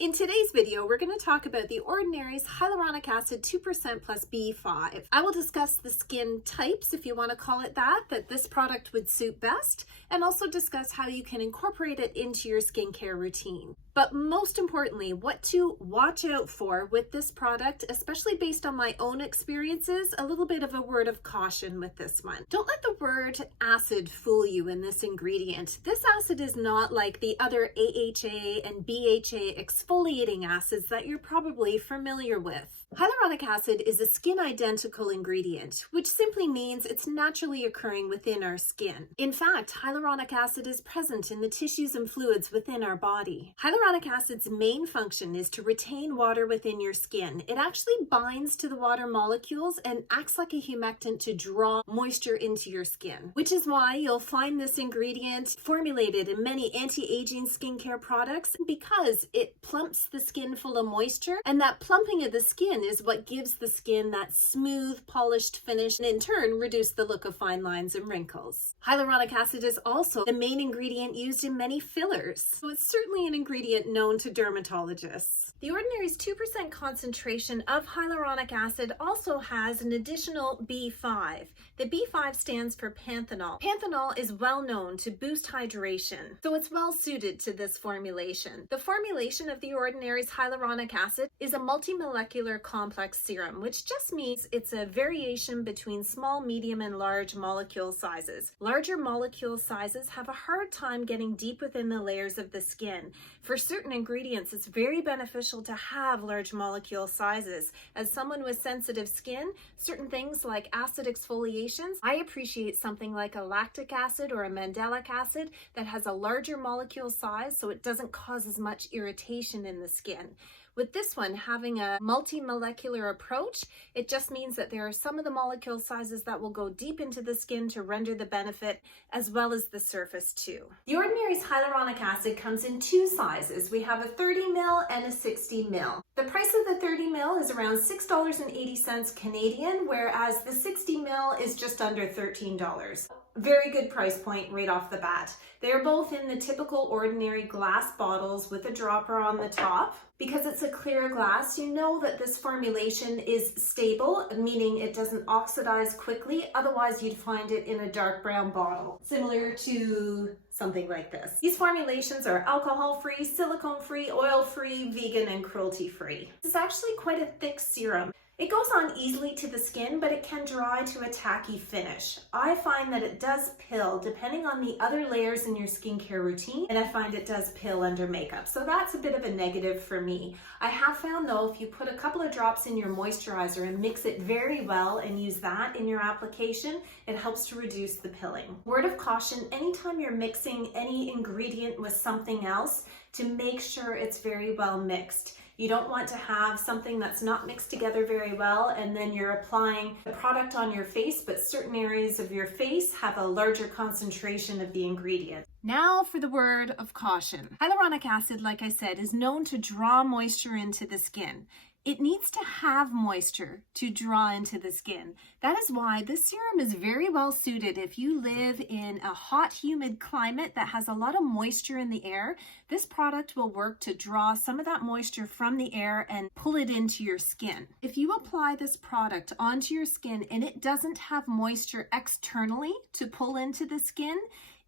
In today's video, we're going to talk about the Ordinary's Hyaluronic Acid 2% plus B5. I will discuss the skin types, if you want to call it that this product would suit best, and also discuss how you can incorporate it into your skincare routine. But most importantly, what to watch out for with this product, especially based on my own experiences, a little bit of a word of caution with this one. Don't let the word acid fool you in this ingredient. This acid is not like the other AHA and BHA exfoliating acids that you're probably familiar with. Hyaluronic acid is a skin identical ingredient, which simply means it's naturally occurring within our skin. In fact, hyaluronic acid is present in the tissues and fluids within our body. Hyaluronic acid's main function is to retain water within your skin. It actually binds to the water molecules and acts like a humectant to draw moisture into your skin, which is why you'll find this ingredient formulated in many anti-aging skincare products because it plumps the skin full of moisture, and that plumping of the skin is what gives the skin that smooth, polished finish and in turn reduce the look of fine lines and wrinkles. Hyaluronic acid is also the main ingredient used in many fillers, so it's certainly an ingredient known to dermatologists. The Ordinary's 2% concentration of hyaluronic acid also has an additional B5. The B5 stands for panthenol. Panthenol is well known to boost hydration, so it's well suited to this formulation. The formulation of the Ordinary's hyaluronic acid is a multimolecular complex serum, which just means it's a variation between small, medium, and large molecule sizes. Larger molecule sizes have a hard time getting deep within the layers of the skin. For certain ingredients, it's very beneficial to have large molecule sizes. As someone with sensitive skin, certain things like acid exfoliations, I appreciate something like a lactic acid or a mandelic acid that has a larger molecule size so it doesn't cause as much irritation in the skin. With this one, having a multi-molecular approach, it just means that there are some of the molecule sizes that will go deep into the skin to render the benefit, as well as the surface too. The Ordinary's hyaluronic acid comes in two sizes. We have a 30 ml and a 60 ml. The price of the 30 ml is around $6.80 Canadian, whereas the 60 ml is just under $13. Very good price point right off the bat. They're both in the typical Ordinary glass bottles with a dropper on the top. Because it's a clear glass, you know that this formulation is stable, meaning it doesn't oxidize quickly. Otherwise, you'd find it in a dark brown bottle, similar to something like this. These formulations are alcohol-free, silicone-free, oil-free, vegan, and cruelty-free. This is actually quite a thick serum. It goes on easily to the skin, but it can dry to a tacky finish. I find that it does pill depending on the other layers in your skincare routine, and I find it does pill under makeup. So that's a bit of a negative for me. I have found though, if you put a couple of drops in your moisturizer and mix it very well and use that in your application, it helps to reduce the pilling. Word of caution, anytime you're mixing any ingredient with something else, to make sure it's very well mixed. You don't want to have something that's not mixed together very well and then you're applying the product on your face, but certain areas of your face have a larger concentration of the ingredient. Now for the word of caution. Hyaluronic acid, like I said, is known to draw moisture into the skin. It needs to have moisture to draw into the skin. That is why this serum is very well suited if you live in a hot, humid climate that has a lot of moisture in the air. This product will work to draw some of that moisture from the air and pull it into your skin. If you apply this product onto your skin and it doesn't have moisture externally to pull into the skin,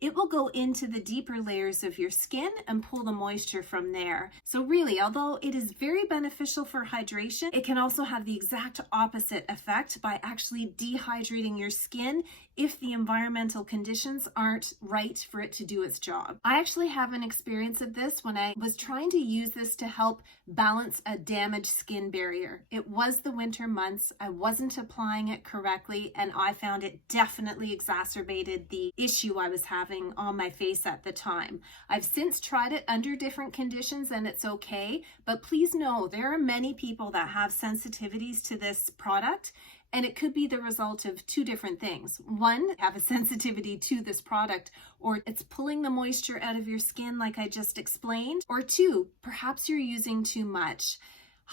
it will go into the deeper layers of your skin and pull the moisture from there. So really, although it is very beneficial for hydration, it can also have the exact opposite effect by actually dehydrating your skin if the environmental conditions aren't right for it to do its job. I actually have an experience of this when I was trying to use this to help balance a damaged skin barrier. It was the winter months, I wasn't applying it correctly, and I found it definitely exacerbated the issue I was having on my face at the time. I've since tried it under different conditions and it's okay, but please know there are many people that have sensitivities to this product, and it could be the result of two different things. One, have a sensitivity to this product, or it's pulling the moisture out of your skin like I just explained, or two, perhaps you're using too much.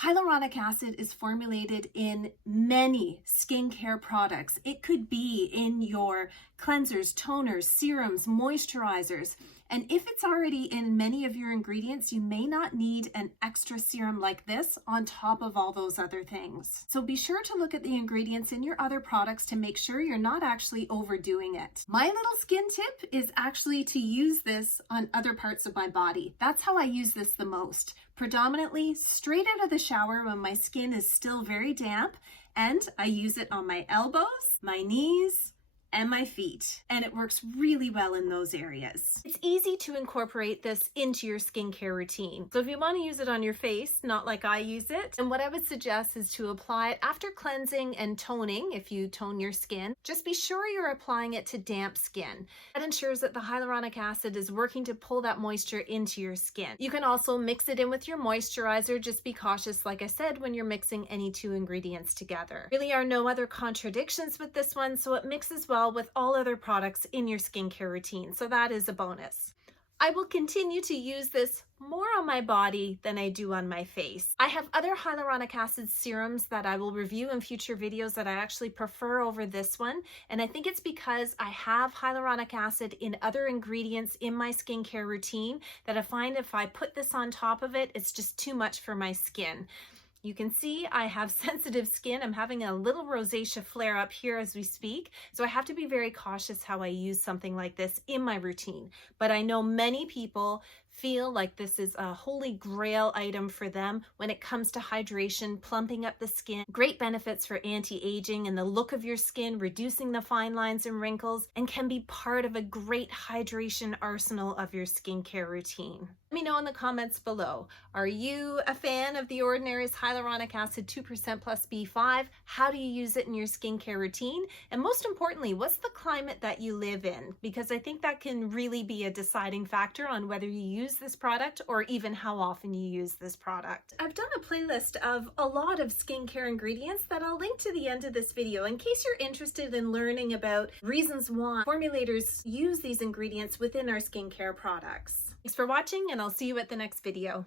Hyaluronic acid is formulated in many skincare products. It could be in your cleansers, toners, serums, moisturizers. And if it's already in many of your ingredients, you may not need an extra serum like this on top of all those other things. So be sure to look at the ingredients in your other products to make sure you're not actually overdoing it. My little skin tip is actually to use this on other parts of my body. That's how I use this the most. Predominantly straight out of the shower when my skin is still very damp, and I use it on my elbows, my knees, and my feet, and it works really well in those areas. It's easy to incorporate this into your skincare routine. So if you want to use it on your face, not like I use it, and what I would suggest is to apply it after cleansing and toning. If you tone your skin, just be sure you're applying it to damp skin. That ensures that the hyaluronic acid is working to pull that moisture into your skin. You can also mix it in with your moisturizer. Just be cautious, like I said, when you're mixing any two ingredients together. Really are no other contradictions with this one, so it mixes well with all other products in your skincare routine, so that is a bonus. I will continue to use this more on my body than I do on my face. I have other hyaluronic acid serums that I will review in future videos that I actually prefer over this one, and I think it's because I have hyaluronic acid in other ingredients in my skincare routine that I find if I put this on top of it, it's just too much for my skin. You can see I have sensitive skin. I'm having a little rosacea flare up here as we speak, so I have to be very cautious how I use something like this in my routine. But I know many people feel like this is a holy grail item for them when it comes to hydration, plumping up the skin, great benefits for anti-aging and the look of your skin, reducing the fine lines and wrinkles, and can be part of a great hydration arsenal of your skincare routine. Let me know in the comments below. Are you a fan of the Ordinary's Hyaluronic Acid 2% plus B5? How do you use it in your skincare routine? And most importantly, what's the climate that you live in? Because I think that can really be a deciding factor on whether you use this product or even how often you use this product. I've done a playlist of a lot of skincare ingredients that I'll link to the end of this video in case you're interested in learning about reasons why formulators use these ingredients within our skincare products. Thanks for watching, and I'll see you at the next video.